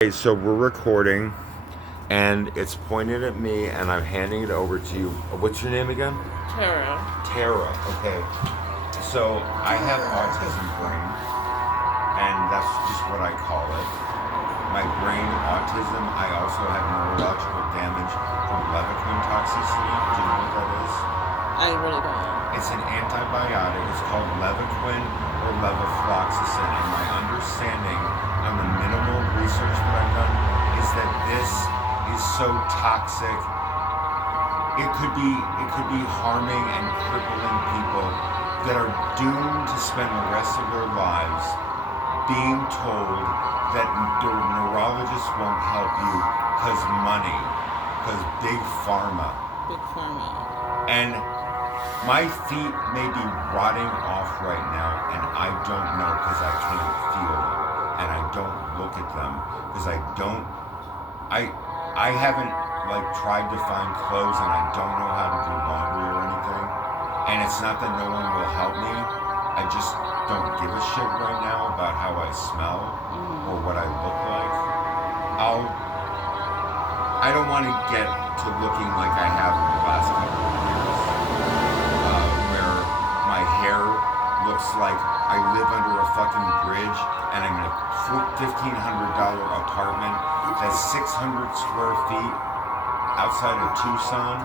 Okay, so we're recording, and it's pointed at me, and I'm handing it over to you. What's your name again? Tara. Tara. Okay. So I have autism brain, and that's just what I call it. My brain autism. I also have neurological damage from leviquin toxicity. Do you know what that is? I really don't. It's an antibiotic. It's called leviquin or levofloxacin. And my understanding on the minimal research that I've done is that this is so toxic. It could be harming and crippling people that are doomed to spend the rest of their lives being told that the neurologist won't help you because money, because big pharma. Big pharma. And my feet may be rotting off right now, and I don't know because I can't feel them, and I don't look at them because I haven't tried to find clothes, and I don't know how to do laundry or anything. And it's not that no one will help me. I just don't give a shit right now about how I smell or what I look like. I don't want to get to looking like I have in the last couple of years, where my hair looks like I live under a fucking bridge and I'm in a $1,500 apartment that's 600 square feet outside of Tucson.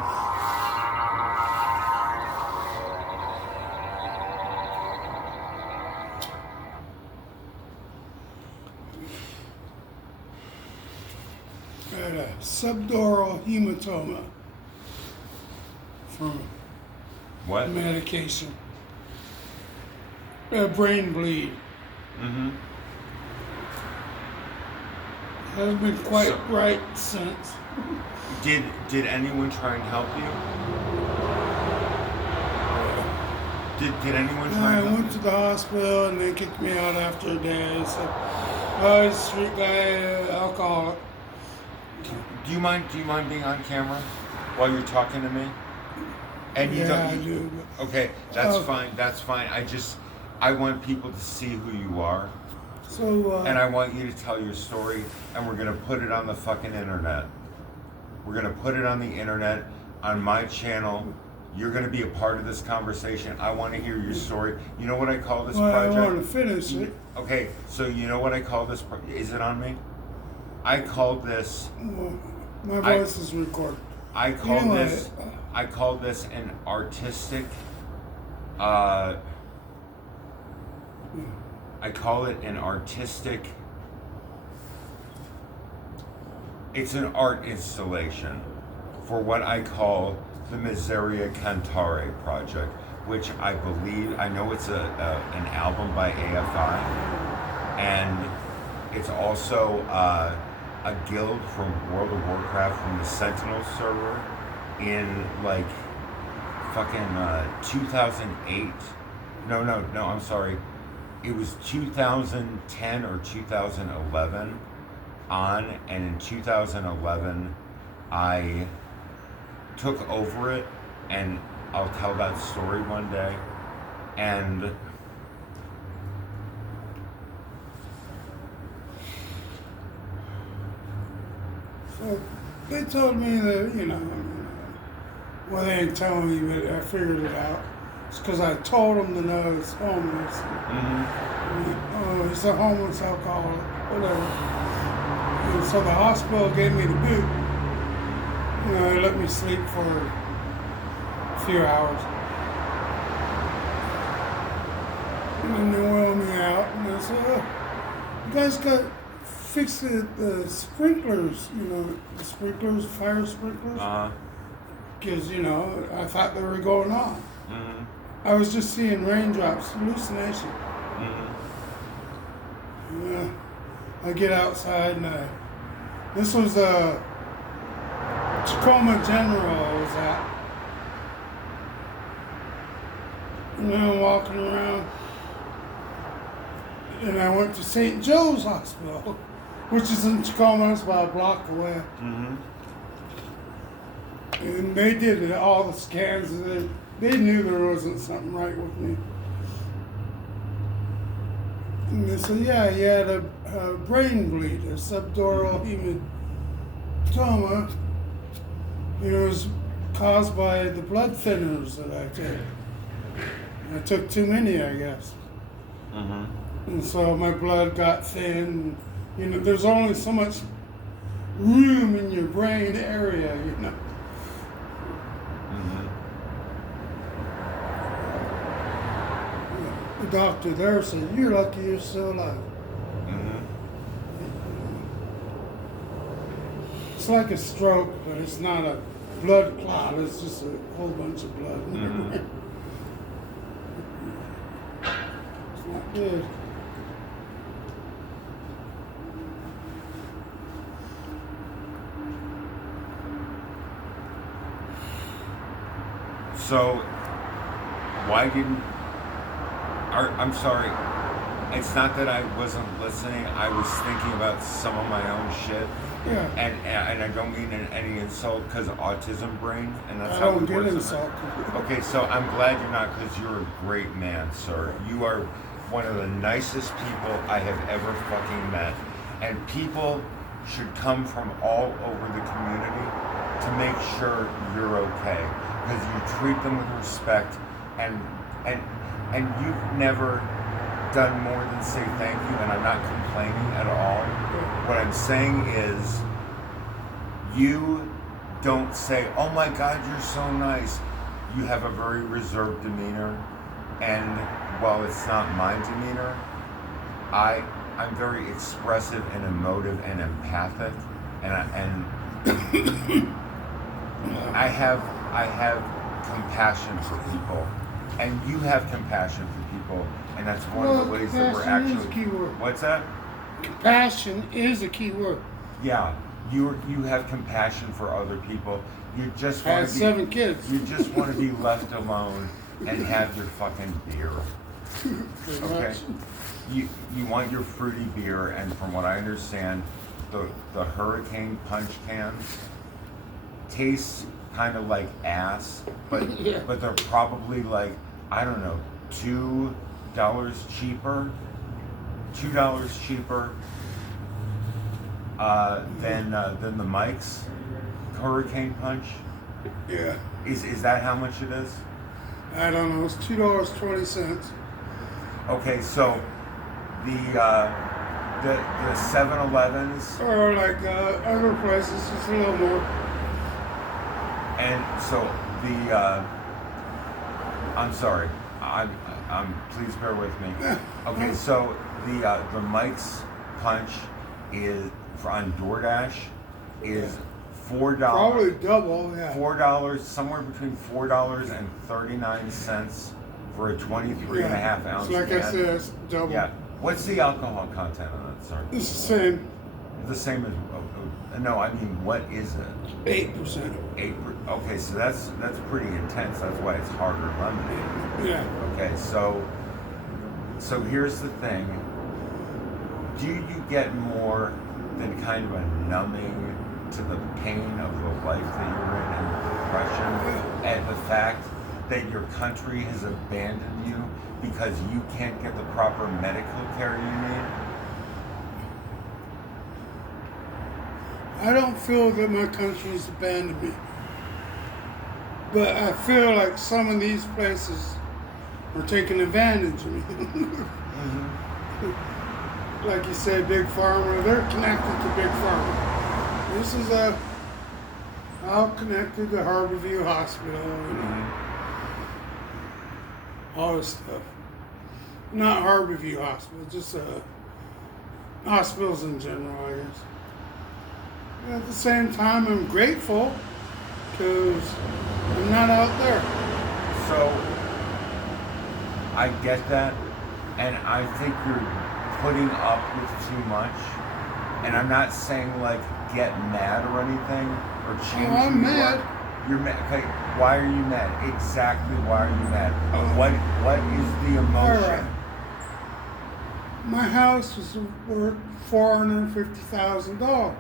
I had a subdural hematoma from What? medication. A brain bleed. Mm-hmm. Hasn't been quite So- right since. Did anyone try and help you? Did anyone try I and help went to the hospital and they kicked me out after a day. They said, "Oh, he's a street guy, alcoholic." Do you mind being on camera while you're talking to me? And you Yeah, I don't. do. Okay, that's Oh. fine. That's fine. I want people to see who you are, So, and I want you to tell your story, and we're gonna put it on the fucking internet. We're gonna put it on the internet, on my channel. You're gonna be a part of this conversation. I want to hear your story. You know what I call this well, I project? want to finish it. Okay, so you know what I call this? Is it on me? I called this. Well, my I- voice is recorded. I call Anyway, this. I call this an artistic. I call it an artistic. It's an art installation for what I call the Miseria Cantare project, which I believe, I know it's an album by AFI, and it's also a guild from World of Warcraft from the Sentinel server in fucking 2008. No, I'm sorry. It was 2010 or 2011 on, and in 2011 I took over it, and I'll tell that story one day. And so they told me that, well, they didn't tell me, but I figured it out. It's because I told them to know it's homeless. Oh, he's a homeless alcoholic, whatever. And so the hospital gave me the boot. They let me sleep for a few hours. And then they wheeled me out, and they said, "Oh, you guys got fix the sprinklers, the sprinklers, fire sprinklers." Because, I thought they were going on. I was just seeing raindrops, hallucination. Yeah. I get outside, and this was Tacoma General I was at. And then I'm walking around, and I went to St. Joe's Hospital, which is in Tacoma. It's about a block away. And they did all the scans, and they knew there wasn't something right with me. And they said, yeah, he had a brain bleed, a subdural hematoma. It was caused by the blood thinners that I took. I took too many, I guess. Mm-hmm. And so my blood got thin. You know, there's only so much room in your brain area, you know. Mm-hmm. The doctor there said, "You're lucky you're still alive." Mm-hmm. It's like a stroke, but it's not a blood clot. It's just a whole bunch of blood. Mhm. It's not good. So, why didn't? I'm sorry. It's not that I wasn't listening. I was thinking about some of my own shit, Yeah. and I don't mean any insult because autism brain, and that's I how don't it get works. insulted. Okay, so I'm glad you're not, because you're a great man, sir. You are one of the nicest people I have ever fucking met, and people should come from all over the community to make sure you're okay, because you treat them with respect, and you've never done more than say thank you, and I'm not complaining at all. What I'm saying is, you don't say, "Oh my God, you're so nice." You have a very reserved demeanor, and while it's not my demeanor, I'm very expressive and emotive and empathic, and I have compassion for people, and you have compassion for people, and that's one of the ways that we're compassion is a actually. key word. What's that? Compassion is a key word. Yeah, you have compassion for other people. You just I want had to be. 7 kids. You just want to be left alone and have your fucking beer. Pretty Okay. much. You want your fruity beer, and from what I understand, the Hurricane Punch cans taste kind of like ass, but Yeah. but they're probably like, I don't know, $2 cheaper than the Mike's Hurricane Punch. Yeah. Is that how much it is? I don't know. It's $2.20. Okay, so the 7-Elevens, Or like other places, it's a little more. and so I'm sorry, please bear with me. Okay, so the Mike's Punch is on DoorDash is $4. Probably double, yeah. $4, somewhere between $4.39 for a 23.5 ounce It's like can. I said, it's double. Yeah. What's the alcohol content on that, sir? It's the same. The same as. No, I mean, what is it? 8%. 8. Okay, so that's pretty intense. That's why it's harder lemonade. Yeah. Okay, so here's the thing. Do you get more than kind of a numbing to the pain of the life that you're in and the depression, and the fact that your country has abandoned you because you can't get the proper medical care you need? I don't feel that my country's abandoned me. But I feel like some of these places are taking advantage of me. Mm-hmm. Like you said, Big Pharma, they're connected to Big Pharma. This is all connected to Harborview Hospital, you know, all this stuff. Not Harborview Hospital, just hospitals in general, I guess. At the same time, I'm grateful because I'm not out there. So, I get that, and I think you're putting up with too much. And I'm not saying like get mad or anything or change. Oh, I'm who you mad. are. You're mad. Okay, why are you mad? Exactly why are you mad? What is the emotion? All right. My house was worth $450,000,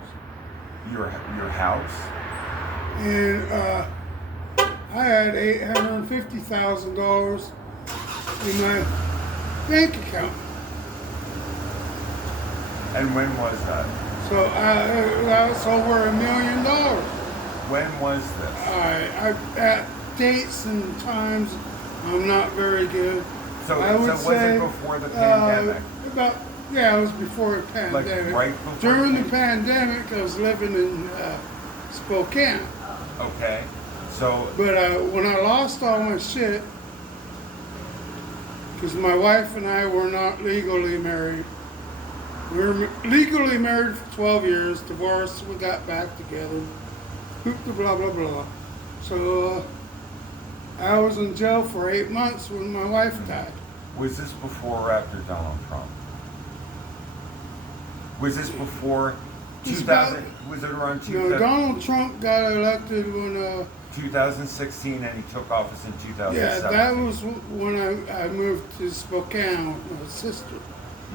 Your house? and I had $850,000 in my bank account. And when was that? So that's over $1 million. When was this? I at dates and times, I'm not very good. So, I would was say, it before the pandemic? It was before the pandemic. Right before During the the pandemic, I was living in Spokane. Okay. So, But when I lost all my shit, because my wife and I were not legally married. We were legally married for 12 years, divorced, we got back together, blah, blah, blah. So I was in jail for 8 months when my wife died. was this before or after Donald Trump? Was this before It's 2000? Was it around No, 2000, Donald Trump got elected when, 2016 and he took office in 2017? yeah, that was when I moved to Spokane with my sister.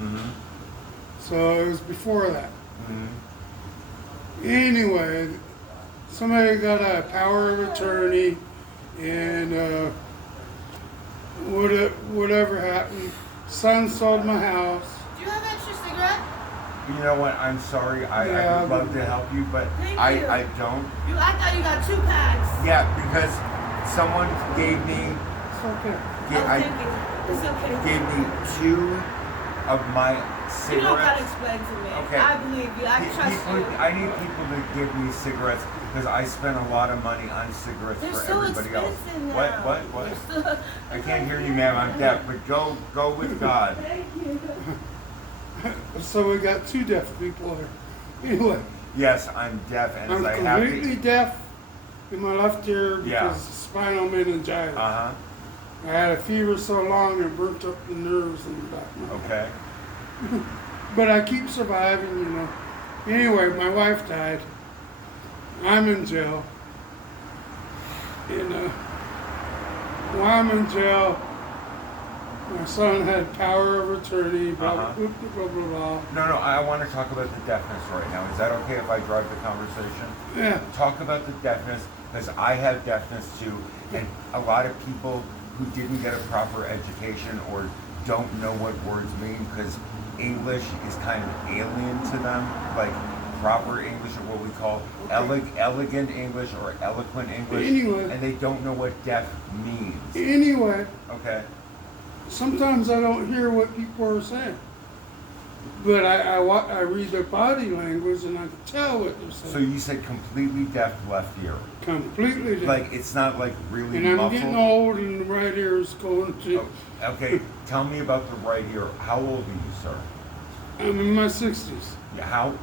Mm-hmm. So it was before that. Mm-hmm. Anyway, somebody got a power of attorney, and whatever happened, son sold my house. Do you have extra cigarette? You know what? I'm sorry. I Yeah, would love to help you, but Thank you. I don't. I thought you got 2 packs. Yeah, because someone gave me It's okay. Thank you. It's okay. gave me 2 of my You don't gotta cigarettes. explain to me. Okay. I believe you. I trust you. I need people to give me cigarettes because I spend a lot of money on cigarettes They're for so everybody else. expensive now. What? They're so- I can't hear you, ma'am. I'm deaf. But go with God. Thank you. So we got 2 deaf people there. Anyway, Yes, I'm deaf, and I'm as I have completely to. deaf in my left ear because Yeah. of spinal meningitis. Uh I had a fever so long it burnt up the nerves in the back of my huh. head. Okay. But I keep surviving, you know. Anyway, my wife died. I'm in jail. And while I'm in jail, my son had power of attorney, blah, Uh-huh. blah, blah, blah, blah. No, I want to talk about the deafness right now. Is that okay if I drive the conversation? Yeah. Talk about the deafness because I have deafness too, and a lot of people who didn't get a proper education or don't know what words mean because English is kind of alien to them, like proper English or what we call elegant English or eloquent English, Anyway. and they don't know what deaf means. Anyway, Okay. sometimes I don't hear what people are saying. But I read their body language and I can tell what they're saying. So you said completely deaf left ear. Completely different. Like it's not like really And I'm muffled. getting old and the right ear is going to, Oh, okay, tell me about the right ear. How old are you, sir? I'm in my 60s. Yeah, how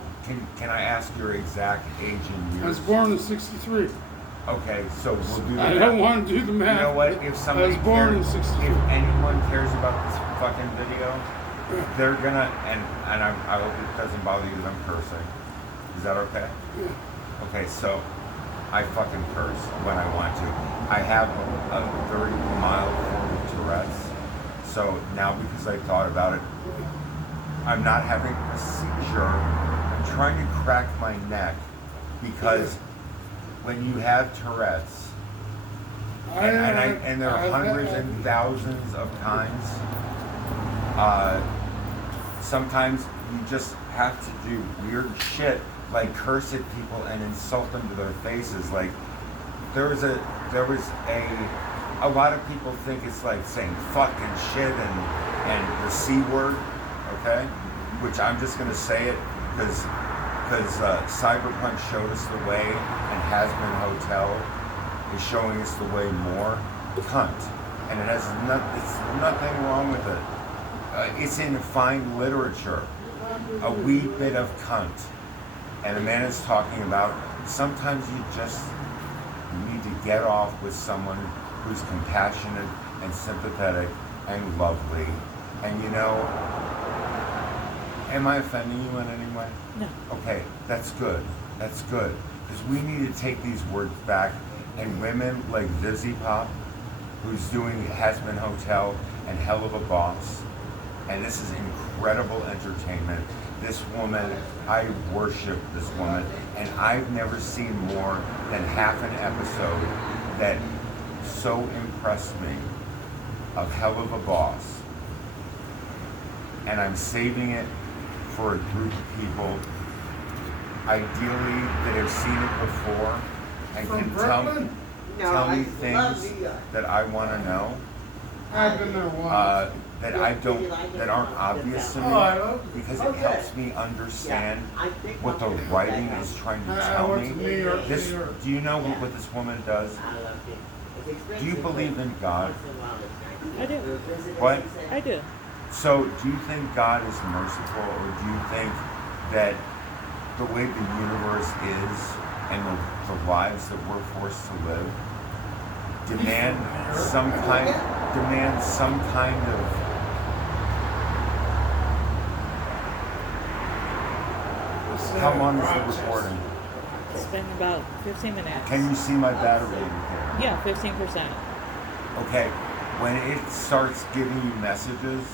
can I ask your exact age in I was years? born in 63. Okay, so we'll do I that. don't want to do the math. You know what? but If I somebody was born in cares, 63. if anyone cares about this fucking video, they're gonna and I hope it doesn't bother you that I'm cursing. Is that okay? Yeah. Okay, so I fucking curse when I want to. I have a very mild form of Tourette's. So now because I thought about it, I'm not having a seizure. I'm trying to crack my neck because when you have Tourette's, and there are hundreds and thousands of kinds, sometimes you just have to do weird shit like curse at people and insult them to their faces. Like there was a lot of people think it's like saying fucking shit and the C word, okay? Which I'm just gonna say it because Cyberpunk showed us the way and Hasbin Hotel is showing us the way more. Cunt. And it's nothing wrong with it. It's in fine literature. A wee bit of cunt. And the man is talking about sometimes you just need to get off with someone who's compassionate and sympathetic and lovely. And you know, am I offending you in any way? No. Okay, that's good. That's good. Because we need to take these words back. And women like Lizzie Pop, who's doing Hasbin Hotel and Hell of a Boss, and this is incredible entertainment. This woman, I worship this woman, and I've never seen more than half an episode that so impressed me of Hell of a Boss. And I'm saving it for a group of people, ideally that have seen it before and From can Brooklyn? tell me things that I want to know, I've been there once. that I don't, that aren't obvious to me, Oh, I love it. because it helps me understand what the writing is trying to I tell went me. to New York, This, New York. do you know what this woman does? Do you believe in God? I do. What? I do. So, do you think God is merciful, or do you think that the way the universe is and the lives that we're forced to live demand some kind of how long is the recording? It's been about 15 minutes. Can you see my battery indicator? Yeah, 15%. Okay, when it starts giving you messages,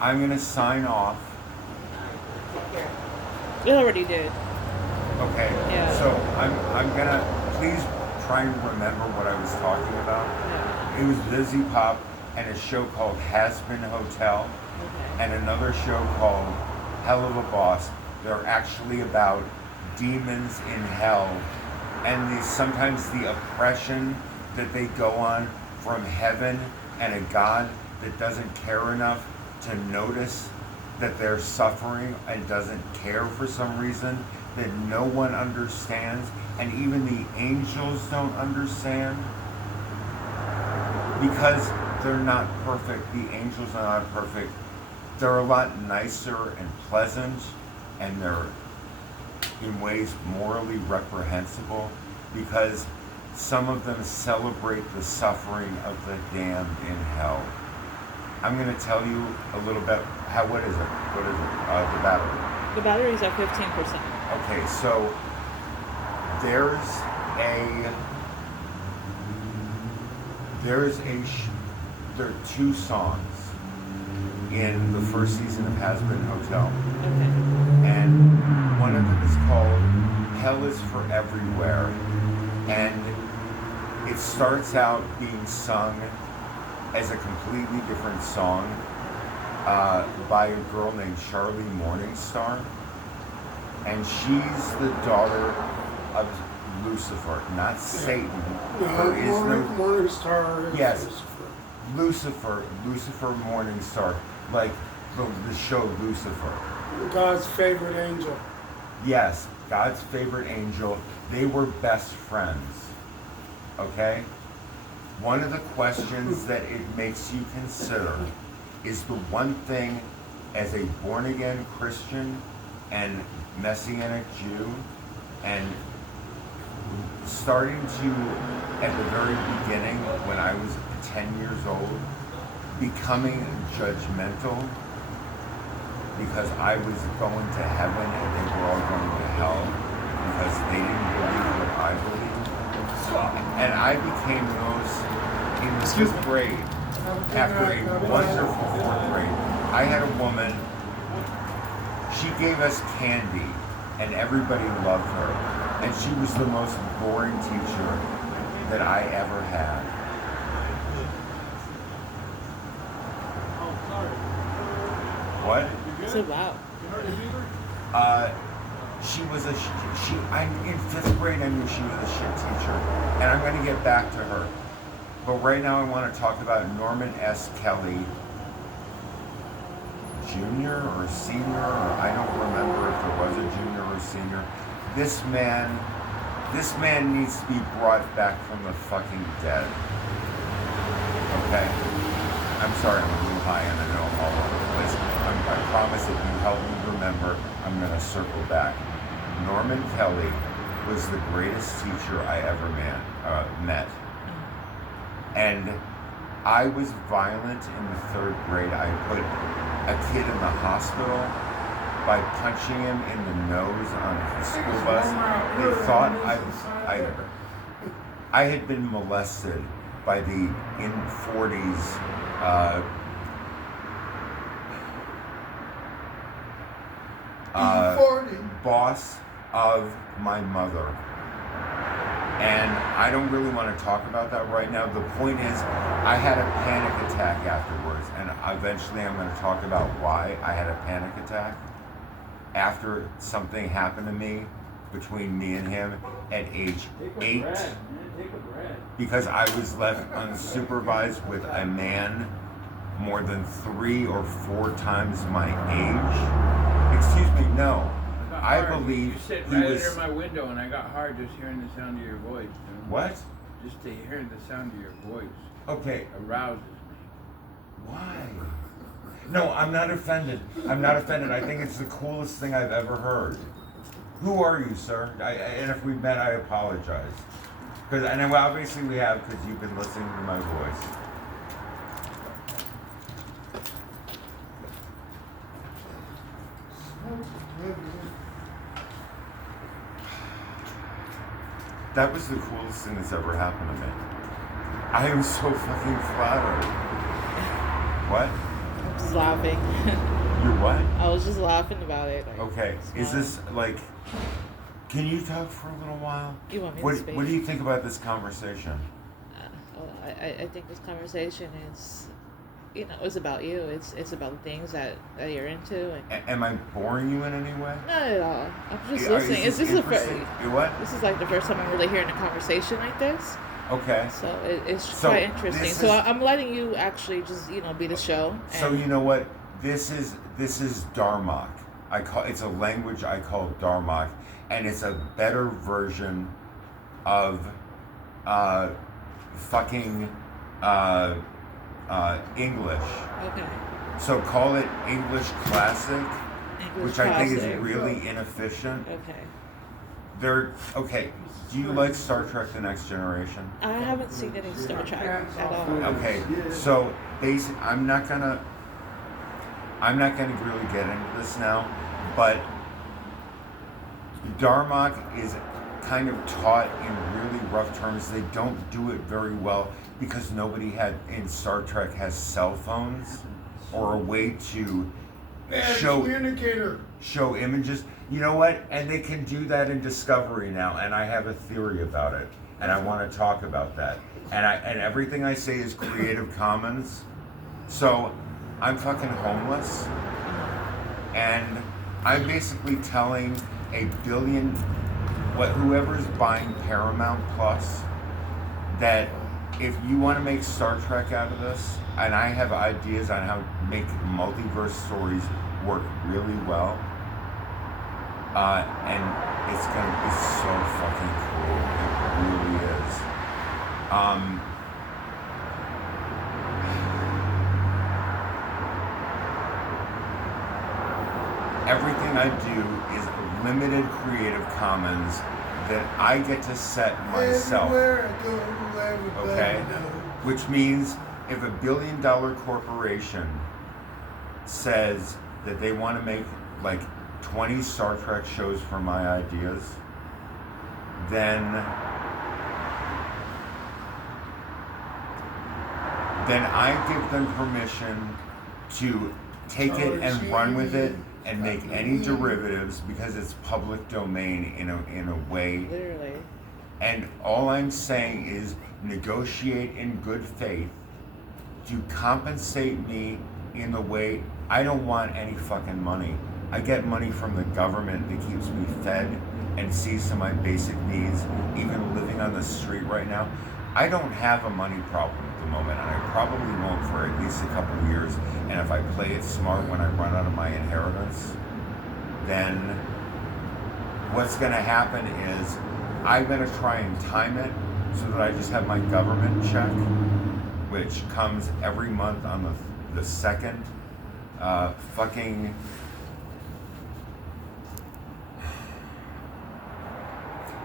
I'm gonna sign off. It already did. Okay. Yeah. So I'm gonna please try and remember what I was talking about. Yeah. It was Busy Pop and a show called Has Been Hotel Okay. and another show called Hell of a Boss. They're actually about demons in hell and sometimes the oppression that they go on from heaven and a God that doesn't care enough to notice that they're suffering and doesn't care for some reason that no one understands, and even the angels don't understand because they're not perfect. The angels are not perfect. They're a lot nicer and pleasant, and they're in ways morally reprehensible because some of them celebrate the suffering of the damned in hell. I'm going to tell you a little bit. What is it? The battery. The battery's at 15%. Okay, so there are two songs in the first season of Has Been Hotel, Okay. and one of them is called Hell is for Everywhere, and it starts out being sung as a completely different song by a girl named Charlie Morningstar, and she's the daughter of Lucifer, not Satan. There is no Morningstar. Yes. Lucifer Morningstar, like the show Lucifer. God's favorite angel. Yes, God's favorite angel. They were best friends. Okay? One of the questions that it makes you consider is the one thing as a born-again Christian and Messianic Jew, and starting to, at the very beginning, when I was 10 years old, becoming judgmental because I was going to heaven and they were all going to hell because they didn't believe what I believed. And I became those in the fifth grade, after a wonderful fourth grade. I had a woman, she gave us candy and everybody loved her. And she was the most boring teacher that I ever had. What? So, wow. She was in fifth grade I knew she was a shit teacher. And I'm going to get back to her. But right now I want to talk about Norman S. Kelly, junior or senior, or I don't remember if there was a junior or senior. This man needs to be brought back from the fucking dead. Okay? I'm sorry, I'm a little high and I know I'm all over the place. I promise if you help me remember, I'm going to circle back. Norman Kelly was the greatest teacher I ever met. And I was violent in the third grade. I put a kid in the hospital by punching him in the nose on the school bus. They thought I had been molested by the in 40s boss of my mother. And I don't really want to talk about that right now. The point is, I had a panic attack afterwards, and eventually I'm going to talk about why I had a panic attack. after something happened to me between me and him at age 8 because I was left unsupervised with a man more than 3 or 4 times my age. Excuse me, no. I believe you sit he right was. under my window, and I got hard just hearing the sound of your voice. What? Just to hear the sound of your voice Okay. arouses me. Why? No, I'm not offended. I'm not offended. I think it's the coolest thing I've ever heard. Who are you, sir? And if we met, I apologize. And obviously we have, because you've been listening to my voice. That was the coolest thing that's ever happened to me. I am so fucking flattered. What? I'm just laughing. You're what? I was just laughing about it. Like, Okay. Is smiling. this like? Can you talk for a little while? You want me What to speak? What do you think about this conversation? Well, I think this conversation is, it's about you. It's about the things that you're into. And Am I boring you in any way? not at all. I'm just Is listening. this This is the first. interesting? You what? This is like the first time I'm really hearing a conversation like this. Okay. So it's So quite interesting. this So is- I'm letting you actually just be the show. So and- you know what? This is Dharmak. It's a language I call Dharmak, and it's a better version of fucking English. Okay. So call it English classic, English which I think is classic. really inefficient. Okay. Okay. Do you like Star Trek: The Next Generation? I haven't seen any Star Trek at all. Okay, so I'm not gonna really get into this now, but Dharmak is kind of taught in really rough terms. They don't do it very well because nobody in Star Trek has cell phones or a way to show communicator. show images. You know what? And they can do that in Discovery now, and I have a theory about it, and I want to talk about that. And everything I say is Creative Commons. So I'm fucking homeless, and I'm basically telling whoever's buying Paramount Plus that if you want to make Star Trek out of this, and I have ideas on how to make multiverse stories work really well, and it's gonna be so fucking cool. It really is. Everything I do is limited Creative Commons that I get to set myself. Everywhere I go, everybody Okay? knows. Which means if $1 billion corporation says that they want to make like 20 Star Trek shows for my ideas, then I give them permission to take it and run with it and make any derivatives because it's public domain in a way. Literally. And all I'm saying is negotiate in good faith to compensate me in the way I don't want any fucking money. I get money from the government that keeps me fed and sees to my basic needs, even living on the street right now. I don't have a money problem at the moment, and I probably won't for at least a couple of years. And if I play it smart when I run out of my inheritance, then what's going to happen is I'm going to try and time it so that I just have my government check, which comes every month on the second.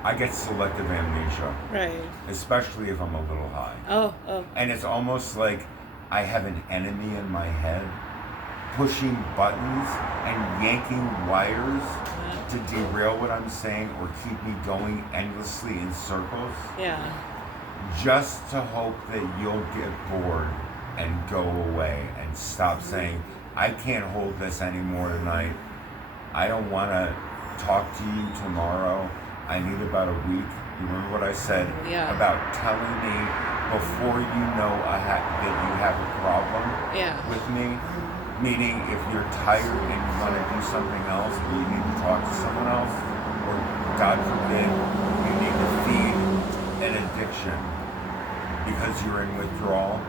I get selective amnesia, Right. especially if I'm a little high. Oh. And it's almost like I have an enemy in my head pushing buttons and yanking wires to derail what I'm saying or keep me going endlessly in circles, Yeah. just to hope that you'll get bored and go away and stop saying, I can't hold this anymore tonight. I don't want to talk to you tomorrow. I need about a week. You remember what I said about telling me before you know that you have a problem Yeah. with me? Meaning, if you're tired and you want to do something else, or you need to talk to someone else, or God forbid, you need to feed an addiction because you're in withdrawal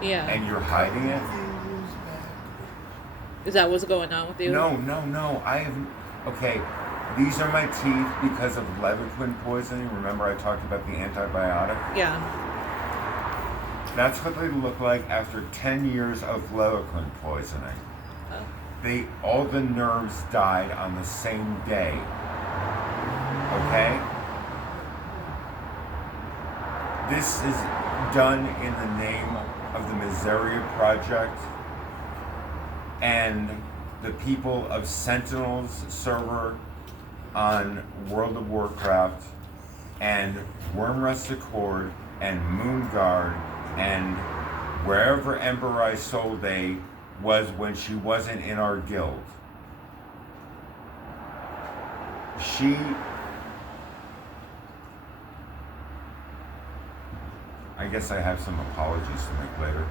Yeah. and you're hiding it. Is that what's going on with you? No. I have. Okay, these are my teeth because of Levaquin poisoning. Remember, I talked about the antibiotic? Yeah. That's what they look like after 10 years of Levaquin poisoning. Oh. All the nerves died on the same day. Okay? This is done in the name of the Miseria Project and the people of Sentinel's server on World of Warcraft and Wormrest Accord and Moonguard and wherever Emperor Isolde was when she wasn't in our guild. I guess I have some apologies to make later.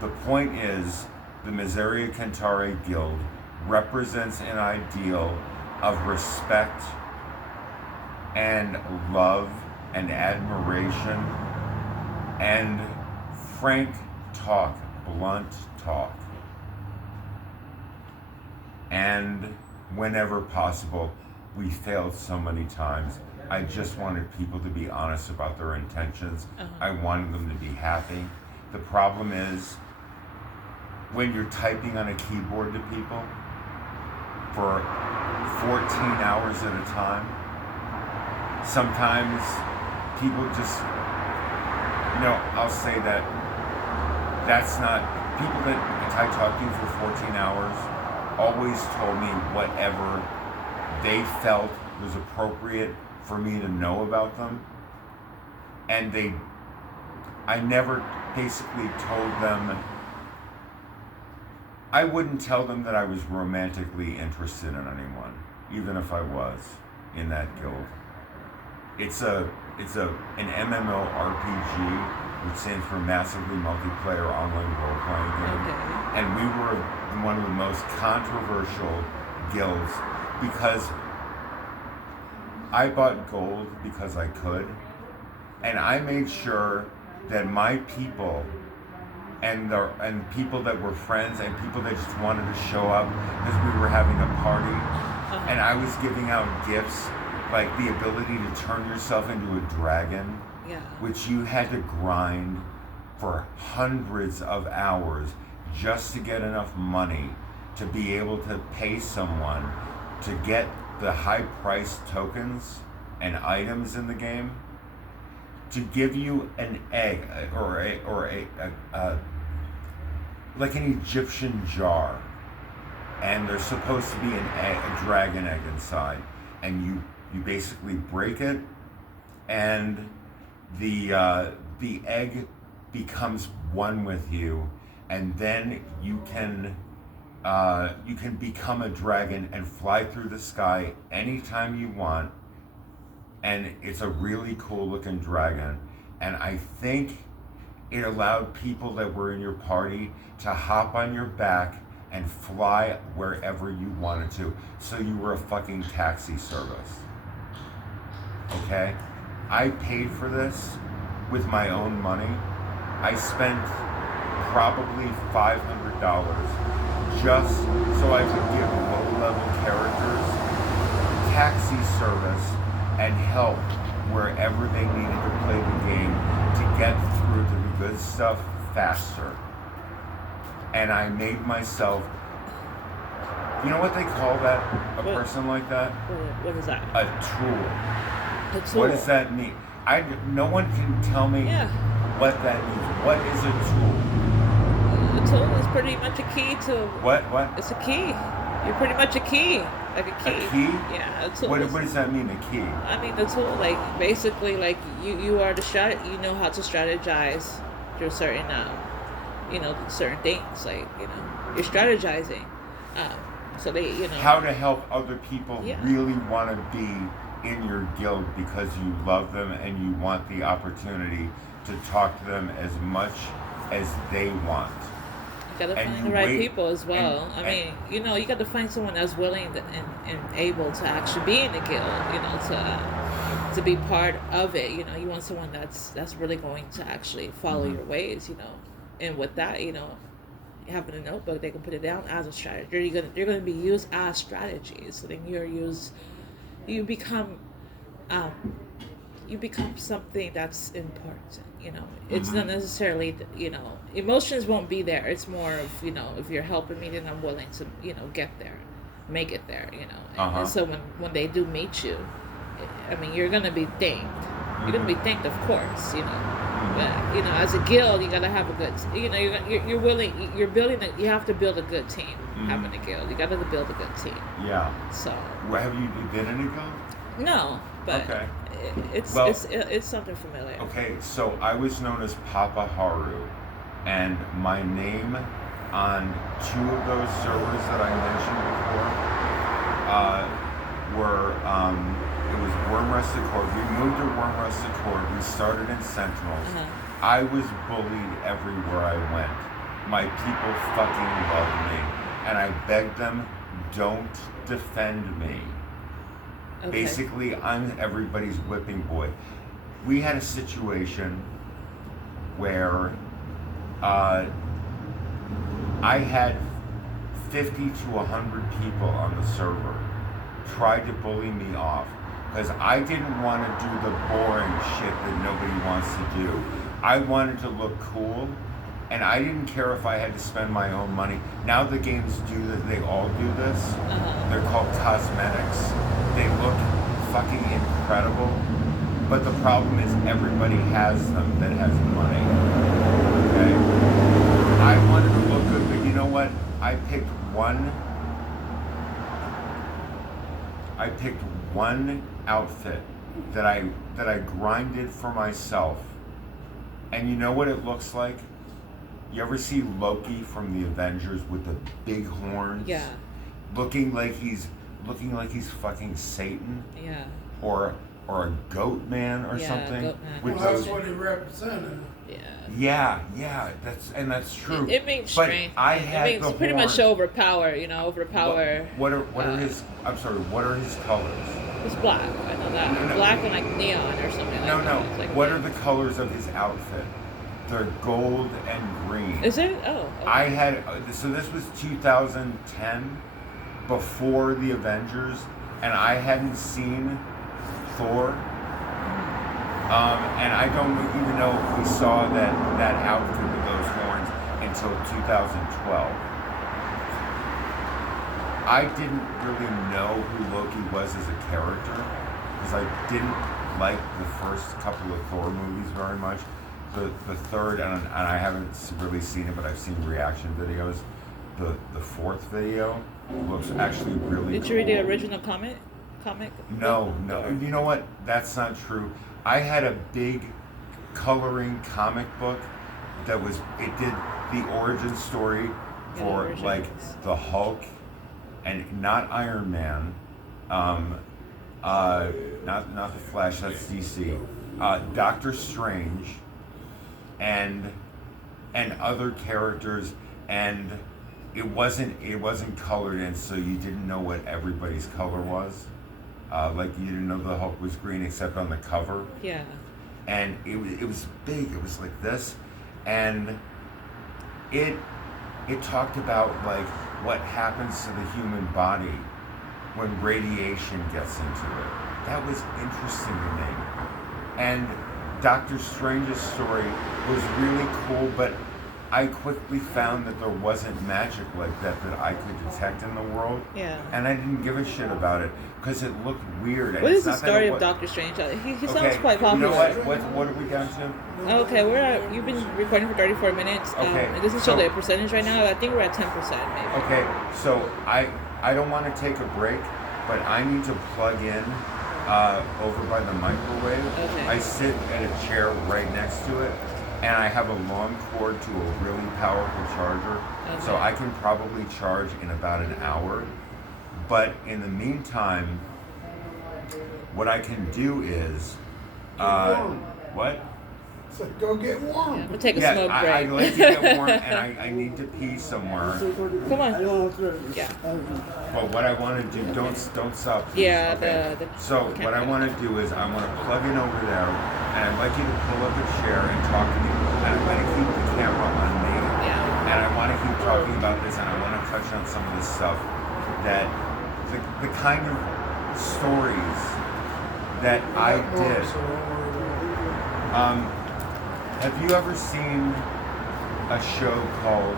The point is, the Miseria Centauri Guild represents an ideal of respect and love and admiration and frank talk, blunt talk. And whenever possible, we failed so many times. I just wanted people to be honest about their intentions. I wanted them to be happy. The problem is, when you're typing on a keyboard to people for 14 hours at a time, sometimes people just, I'll say that's not, people that I talked to for 14 hours always told me whatever they felt was appropriate for me to know about them. And I never basically told them, I wouldn't tell them that I was romantically interested in anyone, even if I was in that guild. It's an MMORPG, which stands for Massively Multiplayer Online Role-Playing Game. Okay. And we were one of the most controversial guilds because I bought gold because I could, and I made sure that my people and people that were friends and people that just wanted to show up because we were having a party, and I was giving out gifts like the ability to turn yourself into a dragon, which you had to grind for hundreds of hours just to get enough money to be able to pay someone to get the high-priced tokens and items in the game, to give you an egg or a like an Egyptian jar, and there's supposed to be a dragon egg inside, and you basically break it, and the egg becomes one with you, and then you can become a dragon and fly through the sky anytime you want, and it's a really cool looking dragon. And I think it allowed people that were in your party to hop on your back and fly wherever you wanted to, so you were a fucking taxi service. Okay? I paid for this with my own money. I spent probably $500 just so I could give low-level characters taxi service and help wherever they needed to play the game to get through to the good stuff faster. And I made myself, you know what they call that? A person like that? What is that? A tool. A tool. What does that mean? No one can tell me what that means. What is a tool? A tool is pretty much a key to... What? It's a key. You're pretty much a key. Like a key. A key? Yeah, a tool. What does that mean, a key? I mean, the tool, like, basically, like, you are you know how to strategize through certain, certain things. Like, you're strategizing. So they, How to help other people Yeah. really want to be in your guild because you love them and you want the opportunity to talk to them as much as they want. gotta And find you the right wait, people as well. and- I mean, you know, you got to find someone that's willing and able to actually be in the guild. You know, to be part of it. You know, you want someone that's really going to actually follow Mhm. your ways. You know, and with that, you know, having a notebook, they can put it down as a strategy. You're gonna be used as strategies. So then you become um, you become something that's important. You know, it's not Mhm. necessarily, you know, emotions won't be there. It's more of, you know, if you're helping me, then I'm willing to, you know, get there, make it there. You know, and Uh-huh. so when they do meet you, I mean, you're gonna be thanked. You're gonna be Mhm. thanked, of course. You know, Mhm. but you know, as a guild, you gotta have a good. You know, you're willing. You're building. You have to build a good team. Mhm. Having a guild, you gotta build a good team. Yeah. So Well, have you been in a guild? no, but Okay. it's Well- it's something familiar. Okay, so I was known as Papa Haru, and my name on two of those servers that I mentioned before were it was Worm Rusted Cord. We moved to Worm Rusted Cord. We started in Sentinels. Uh-huh. I was bullied everywhere I went. My people fucking loved me, and I begged them, don't defend me. Okay. Basically, I'm everybody's whipping boy. We had a situation where I had 50 to 100 people on the server tried to bully me off because I didn't want to do the boring shit that nobody wants to do. I wanted to look cool, and I didn't care if I had to spend my own money. Now the games do that; they all do this. Uh-huh. They're called cosmetics. They look fucking incredible, but the problem is everybody has them that has money. Okay? I wanted to look good, but you know what? I picked one outfit that I grinded for myself. And you know what it looks like? You ever see Loki from the Avengers with the big horns? Yeah. Looking like he's fucking Satan, Yeah. or a goat man or Yeah, something goat man. with Well, those. that's what he represented. Yeah. Yeah, that's true. It means but strength. I It had means the pretty much horns. overpower. You know, overpower. What are uh, his? I'm sorry. What are his colors? It's black. I know that. No, no. Black and like neon or something like No, that. no. It's like What are the colors of his outfit? They're gold and green. Is it? Oh. Okay. I had so this was 2010, before the Avengers, and I hadn't seen Thor. And I don't even know if we saw that outfit with those horns until 2012. I didn't really know who Loki was as a character because I didn't like the first couple of Thor movies very much. The third, and I haven't really seen it, but I've seen reaction videos. The fourth video looks actually really Did cool. you read the original comic? No. You know what? That's not true. I had a big coloring comic book that it did the origin story for origins. like the Hulk and not Iron Man, not the Flash, that's DC, Doctor Strange, and other characters, and it wasn't colored in, so you didn't know what everybody's color was. Like you didn't know the Hulk was green except on the cover, Yeah. and it was big. It was like this, and it talked about like what happens to the human body when radiation gets into it. That was interesting to me, and Doctor Strange's story was really cool, but I quickly found that there wasn't magic like that I could detect in the world. Yeah. And I didn't give a shit about it because it looked weird. And What it's is the not that story it of wa- Doctor Strange? He sounds Okay, quite popular. You know what are we down to? Okay, you've been recording for 34 minutes. Okay, It doesn't so- show the percentage right now. I think we're at 10% maybe. Okay, so I don't want to take a break, but I need to plug in over by the microwave. Okay. I sit at a chair right next to it, and I have a long cord to a really powerful charger, so Okay. I can probably charge in about an hour. But in the meantime, what I can do is, what? So go get Yeah, warm. I'm gonna take a Yeah, smoke break. I like to get warm, and I need to pee somewhere. Come on. I don't throw it. Yeah. But what I want to do, don't stop. Please, Yeah, okay? the So what I want to do is I want to plug in over there, and I'd like you to pull up a chair and talk to me. And I'm going to keep the camera on me, Yeah. and I want to keep talking about this, and I want to touch on some of this stuff that the kind of stories that I did. Have you ever seen a show called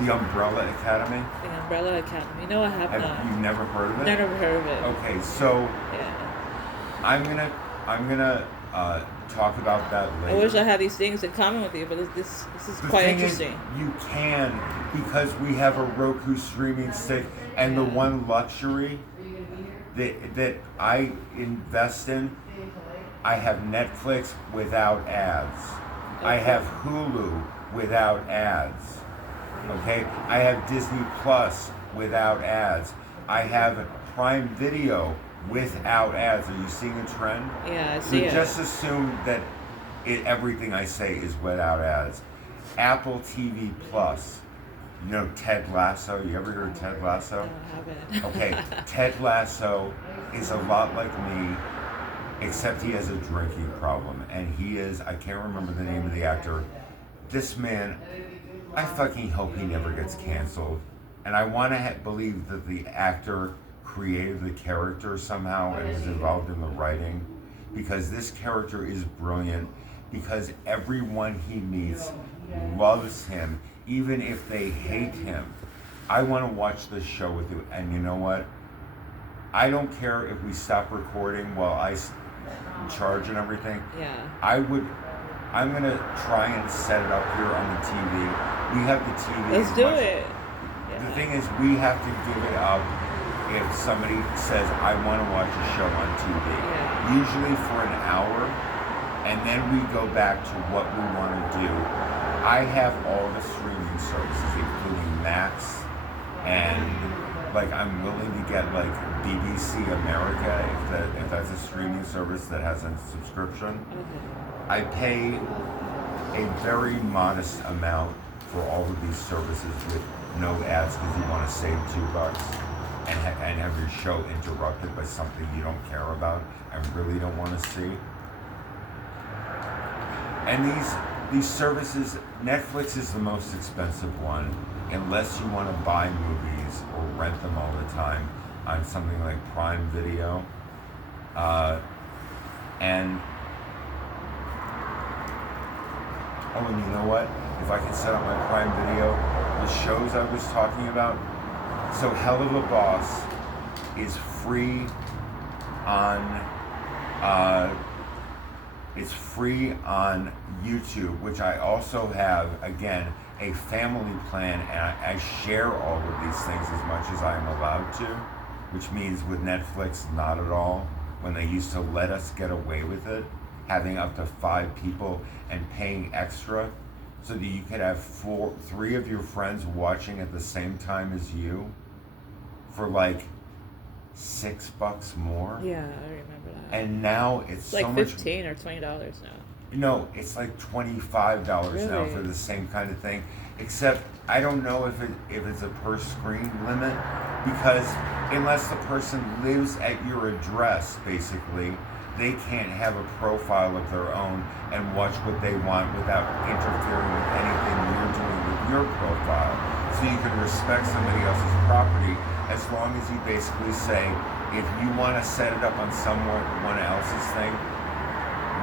The Umbrella Academy? The Umbrella Academy. No, I have Have not. you never heard of it? Never heard of it. Okay, so Yeah. I'm gonna talk about that I later. wish I had these things in common with you, but this is The quite thing interesting. Is, you can, because we have a Roku streaming stick, and the one luxury that I invest in, I have Netflix without ads. I have Hulu without ads. Okay? I have Disney Plus without ads. I have Prime Video without ads. Are you seeing a trend? Yeah, I So see it. just assume that everything I say is without ads. Apple TV Plus. You know Ted Lasso? You ever heard of Ted Lasso? No, I haven't. Okay, Ted Lasso is a lot like me, except he has a drinking problem. And he is, I can't remember the name of the actor. This man, I fucking hope he never gets canceled. And I want to believe that the actor created the character somehow and was involved in the writing, because this character is brilliant, because everyone he meets loves him, even if they hate him. I want to watch this show with you, and you know what? I don't care if we stop recording while I charge and everything. Yeah. I'm gonna try and set it up here on the TV. We have the TV. Let's do it. The Yeah. thing is, we have to give it up if somebody says, I want to watch a show on TV. Yeah. Usually for an hour, and then we go back to what we want to do. I have all the streaming services, including Max, and like I'm willing to get like BBC America if that's a streaming service that has a subscription. Okay. I pay a very modest amount for all of these services with no ads because you want to save $2 and have your show interrupted by something you don't care about and really don't want to see. And these services, Netflix is the most expensive one, unless you want to buy movies or rent them all the time on something like Prime Video. And you know what? If I can set up my Prime Video, the shows I was talking about. So Hell of a Boss is free on it's free on YouTube, which I also have, again, a family plan, and I share all of these things as much as I am allowed to, which means with Netflix, not at all. When they used to let us get away with it, having up to 5 people and paying extra so that you could have 3 of your friends watching at the same time as you for like $6 more. Yeah, I remember that. And now it's Like so much. $15 or $20 now. No, it's like $25 now Really? for the same kind of thing. Except I don't know if it's a per screen limit, because unless the person lives at your address, basically, they can't have a profile of their own and watch what they want without interfering with anything you're doing with your profile. So you can respect somebody else's property as long as you basically say, if you want to set it up on someone else's thing,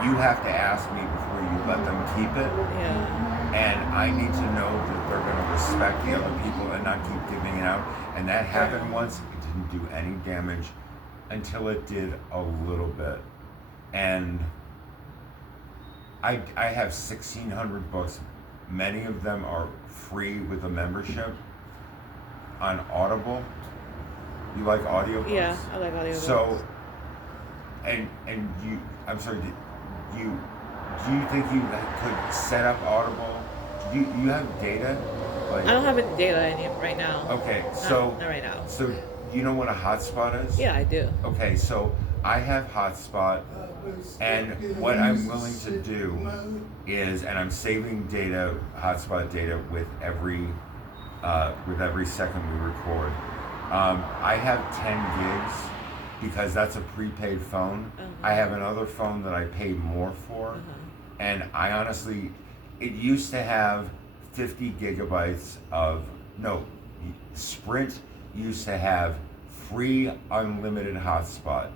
you have to ask me before you let them keep it. Yeah. And I need to know that they're going to respect the other people and not keep giving it out. And that happened once. It didn't do any damage until it did a little bit. And I have 1,600 books. Many of them are free with a membership on Audible. You like audiobooks? Yeah, I like audiobooks. So, and you, I'm sorry, do you think you could set up Audible? Do you have data? Like, I don't have any data right now. Okay, so Not right now. So you know what a hotspot is? Yeah, I do. Okay, so I have hotspot, and what I'm willing to do is, and I'm saving data, hotspot data, with every second we record. I have 10 gigs because that's a prepaid phone. I have another phone that I paid more for, and I honestly, it used to have 50 gigabytes of, no, Sprint used to have free unlimited hotspot.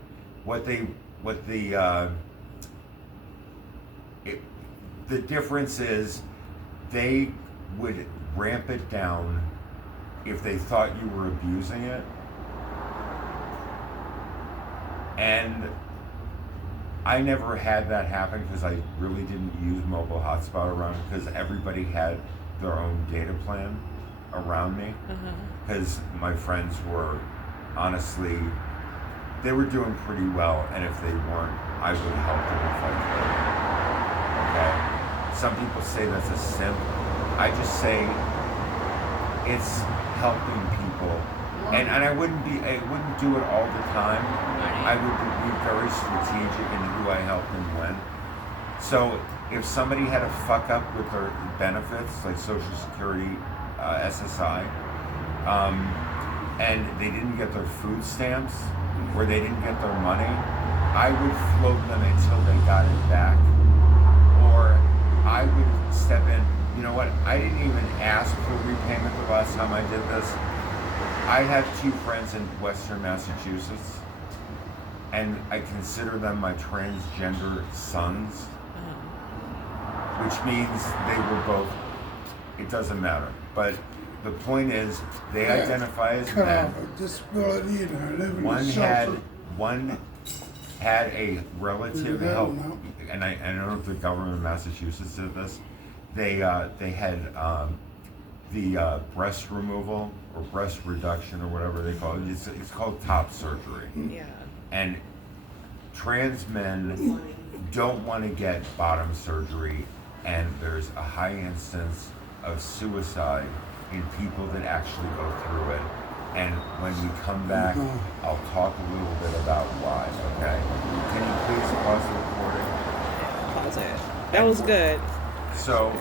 The difference is they would ramp it down if they thought you were abusing it. And I never had that happen because I really didn't use mobile hotspot around, because everybody had their own data plan around me. Because my friends were, honestly, they were doing pretty well, and if they weren't, I would help them if I could. Okay? Some people say that's a simp. I just say it's helping people. And I wouldn't do it all the time. I would be very strategic in who I help and when. So if somebody had a fuck up with their benefits, like Social Security, SSI, and they didn't get their food stamps, or they didn't get their money, I would float them until they got it back. Or I would step in. You know what? I didn't even ask for repayment the last time I did this. I have 2 friends in Western Massachusetts, and I consider them my transgender sons, which means they were both, it doesn't matter. But the point is, they identify as cut men. off a disability and are living One in had shelter. a relative Figure that help, one out. and I don't know if the government of Massachusetts did this. They had the breast removal or breast reduction or whatever they call it. It's called top surgery. Yeah. And trans men don't want to get bottom surgery, and there's a high instance of suicide in people that actually go through it. And when we come back, I'll talk a little bit about why, okay? Can you please pause the recording? Pause it. That was good. So